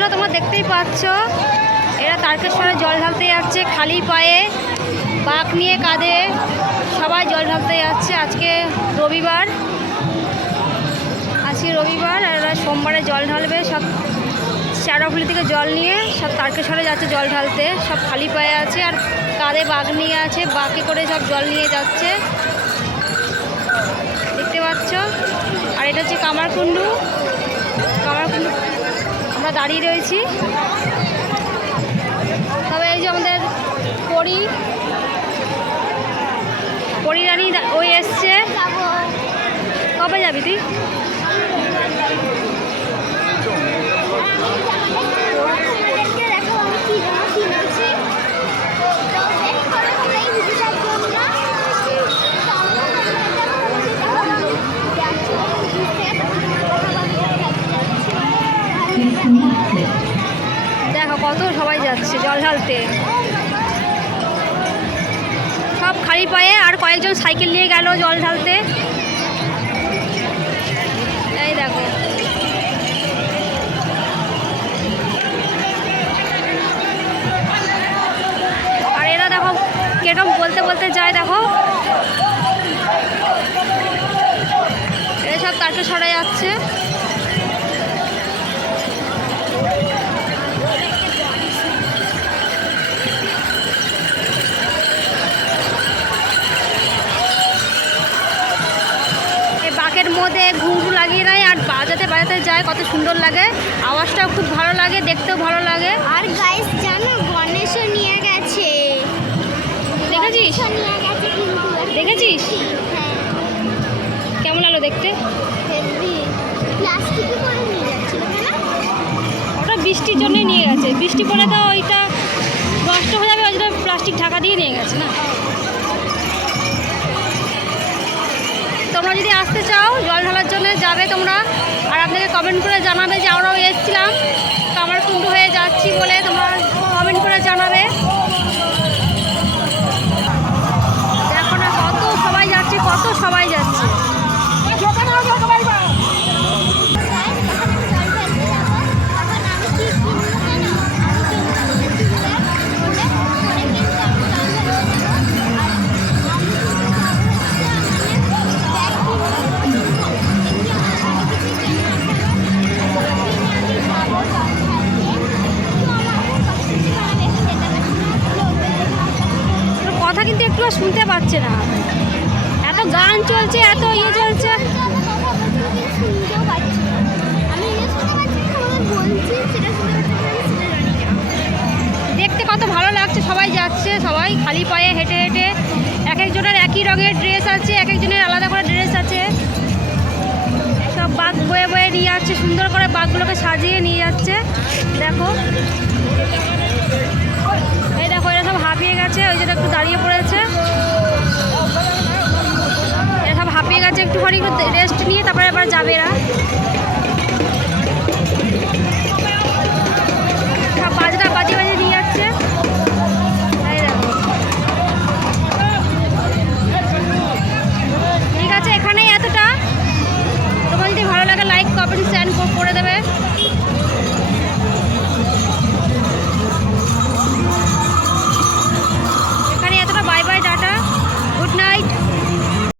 বন্ধুরা তোমরা দেখতেই পাচ্ছ, এরা তারকেশ্বরে জল ঢালতে যাচ্ছে খালি পায়ে, বাঁক নিয়ে কাঁধে সবাই জল ঢালতে যাচ্ছে। আজকে রবিবার আর এরা সোমবারে জল ঢালবে। সব চারাফুলি থেকে জল নিয়ে সব তারকেশ্বরে যাচ্ছে জল ঢালতে, সব খালি পায়ে আছে আর কাঁধে বাঁক নিয়ে আছে, বাঁকে করে সব জল নিয়ে যাচ্ছে, দেখতে পাচ্ছ। আর এটা হচ্ছে কামারকুণ্ডু আমরা দাঁড়িয়ে রয়েছি। তবে এই যে আমাদের পরি রানী ওই এসছে। কবে যাবি তুই? দেখো কত সবাই যাচ্ছে জল ঢালতে, সব খালি পায়ে, আর কয়েকজন সাইকেল নিয়ে গেল জল ঢালতে। এই দেখো আর এরা দেখো কিরকম বলতে বলতে যায়, দেখো এরা সব তারকেশ্বরে যাচ্ছে। বাঁকের মধ্যে ঘুঙরু লাগিয়ে নেয় আর বাজাতে যায়, কত সুন্দর লাগে, আওয়াজটাও খুব ভালো লাগে, দেখতেও ভালো লাগে। আর গাইস জানো গণেশও নিয়ে গেছে, দেখেছিস? দেখেছিস হ্যাঁ, কেমন লাগলো দেখতে? হেভি। প্লাস্টিকে করে নিয়ে যাচ্ছিল না, ওটা বৃষ্টির জন্যই নিয়ে গেছে, বৃষ্টি পড়লে তো ওইটা নষ্ট হয়ে যাবে, ওই জন্য প্লাস্টিক ঢাকা দিয়ে নিয়ে গেছে না। তোমরা যদি আসতে চাও জল ঢালার জন্য যাবে তোমরা, আর আপনাকে কমেন্ট করে জানাবে যে আমরাও এসেছিলাম কামারকুণ্ডু হয়ে যাচ্ছি বলে, তোমরা কমেন্ট করে জানাবে। দেখো না কত সবাই যাচ্ছে, কথা কিন্তু একটু শুনতে পাচ্ছে না, এত গান চলছে, এত ইয়ে চলছে। দেখতে কত ভালো লাগছে, সবাই যাচ্ছে, সবাই খালি পায়ে হেঁটে হেঁটে, এক একজনের একই রঙের ড্রেস আছে, এক একজনের আলাদা করে ড্রেস আছে, সব বাঁক বয়ে বয়ে নিয়ে যাচ্ছে, সুন্দর করে বাঁকগুলোকে সাজিয়ে নিয়ে যাচ্ছে। দেখো এই দেখো এরা সব হাঁপিয়ে গেছে, ওই জন্য একটু দাঁড়িয়ে পড়েছে, এরা সব হাঁপিয়ে গেছে, একটুখানি রেস্ট নিয়ে তারপরে এবার যাবে এরা।